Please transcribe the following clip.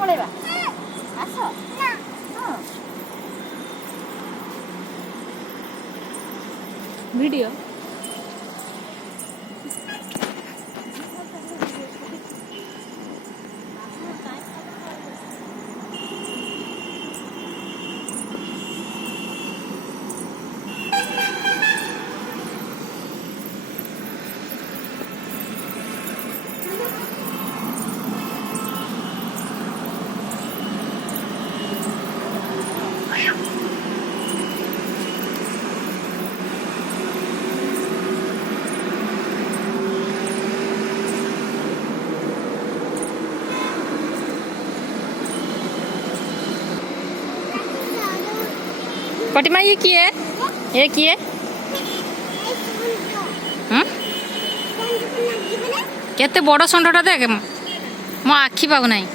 ପଳେଇବା ଆସ ଭିଡ଼ିଓ प्रतिमा ये किए ये किए केते बड़ षंढटा देख मो आखि पाऊ नहीं।